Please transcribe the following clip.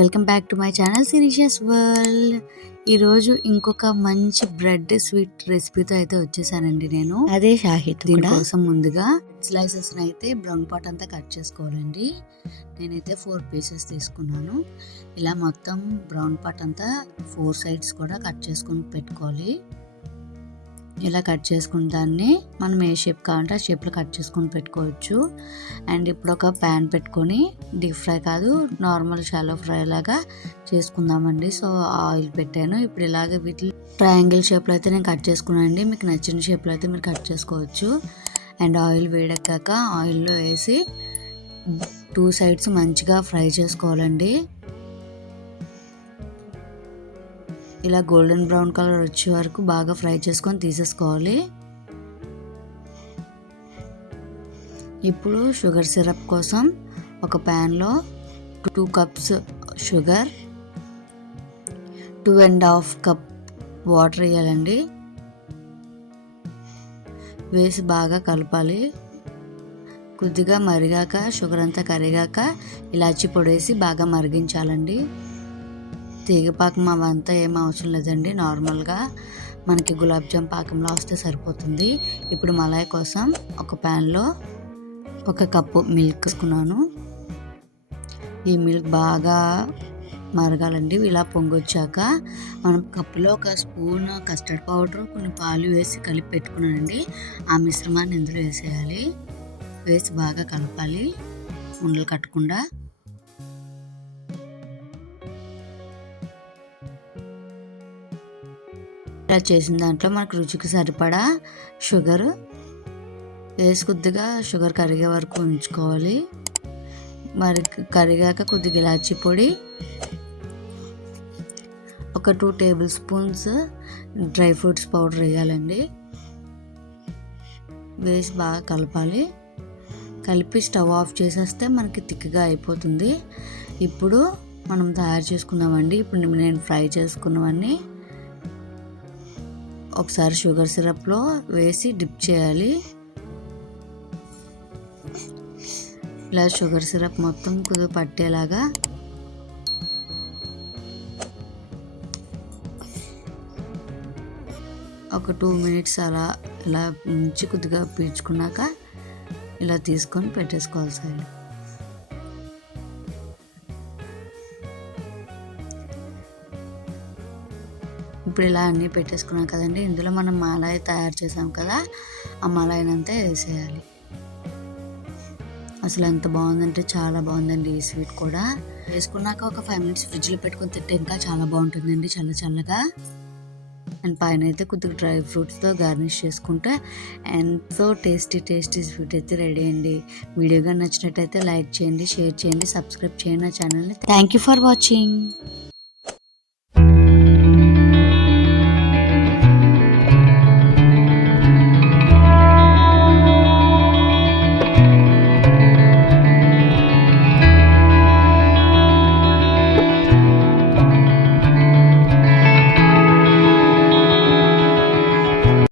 Welcome back to my channel Shirisha's world. ఈరోజు ఇంకొక మంచి బ్రెడ్ స్వీట్ రెసిపీతో అయితే వచ్చేసానండి నేను. అదే షాహిద్. దీనికోసం ముందుగా స్లైసెస్ అయితే బ్రౌన్ పార్ట్ అంతా కట్ చేసుకోవాలండి. నేనైతే 4 పీసెస్ తీసుకున్నాను. ఇలా మొత్తం బ్రౌన్ పార్ట్ అంతా 4 సైడ్స్ కూడా కట్ చేసుకొని పెట్టుకోవాలి. ఇలా కట్ చేసుకున్న దాన్ని మనం ఏ షేప్ కావాలంటే ఆ షేప్లో కట్ చేసుకొని పెట్టుకోవచ్చు. అండ్ ఇప్పుడు ఒక ప్యాన్ పెట్టుకొని డీప్ ఫ్రై కాదు, నార్మల్ షాలో ఫ్రై లాగా చేసుకుందామండి. సో ఆయిల్ పెట్టాను. ఇప్పుడు ఇలాగే వీటిని ట్రయాంగిల్ షేప్లో అయితే నేను కట్ చేసుకున్నానండి. మీకు నచ్చిన షేప్లో అయితే మీరు కట్ చేసుకోవచ్చు. అండ్ ఆయిల్ వేడెక్కాక ఆయిల్లో వేసి 2 సైడ్స్ మంచిగా ఫ్రై చేసుకోవాలండి. ఇలా గోల్డెన్ బ్రౌన్ కలర్ వచ్చే వరకు బాగా ఫ్రై చేసుకొని తీసేసుకోవాలి. ఇప్పుడు షుగర్ సిరప్ కోసం ఒక ప్యాన్లో 2 కప్స్ షుగర్, 2.5 కప్ వాటర్ వేయాలండి. వేసి బాగా కలపాలి. కొద్దిగా మరిగాక షుగర్ అంతా కరిగాక ఇలాచి పొడి వేసి బాగా మరిగించాలండి. తీగపాకం అవంతా ఏం అవసరం లేదండి, నార్మల్గా మనకి గులాబ్ జామ్ పాకంలో వస్తే సరిపోతుంది. ఇప్పుడు మలాయి కోసం ఒక ప్యాన్లో 1 కప్పు మిల్క్ తీసుకున్నాను. ఈ మిల్క్ బాగా మరగాలండి. ఇలా పొంగొచ్చాక మనం కప్పులో 1 స్పూన్ కస్టర్డ్ పౌడర్, కొన్ని పాలు వేసి కలిపి పెట్టుకున్నానండి. ఆ మిశ్రమాన్ని ఇందులో వేసేయాలి. వేసి బాగా కలపాలి ఉండలు కట్టకుండా. ఇలా చేసిన దాంట్లో మనకు రుచికి సరిపడా షుగర్ వేసి కొద్దిగా షుగర్ కరిగే వరకు ఉంచుకోవాలి. మరి కరిగాక కొద్దిగా ఇలాచి పొడి, ఒక 2 table spoons dry fruits powder వేయాలండి. వేసి బాగా కలపాలి. కలిపి స్టవ్ ఆఫ్ చేసేస్తే మనకి థిక్గా అయిపోతుంది. ఇప్పుడు మనం తయారు చేసుకుందామండి. ఇప్పుడు నేను ఫ్రై చేసుకున్నవన్నీ ఒకసారి షుగర్ సిరప్లో వేసి డిప్ చేయాలి. ఇలా షుగర్ సిరప్ మొత్తం కొద్దిగా పట్టేలాగా ఒక 2 మినిట్స్ అలా ఇలా ఉంచి కొద్దిగా పీల్చుకున్నాక ఇలా తీసుకొని పెట్టేసుకోవాలి సార్. ఇప్పుడు ఇలా అన్నీ పెట్టేసుకున్నాం కదండి. ఇందులో మనం మలాయి తయారు చేసాం కదా, ఆ మలాయినంతా వేసేయాలి. అసలు ఎంత బాగుందంటే చాలా బాగుందండి ఈ స్వీట్ కూడా. వేసుకున్నాక ఒక 5 మినిట్స్ ఫ్రిడ్జ్లో పెట్టుకొని తింటే ఇంకా చాలా బాగుంటుందండి, చల్లగా. అండ్ పైన అయితే కొద్దిగా డ్రై ఫ్రూట్స్తో గార్నిష్ చేసుకుంటే ఎంతో టేస్టీ స్వీట్ అయితే రెడీ అండి. వీడియో కానీ నచ్చినట్టయితే లైక్ చేయండి, షేర్ చేయండి, సబ్స్క్రైబ్ చేయండి నా ఛానల్ని. Thank you for watching.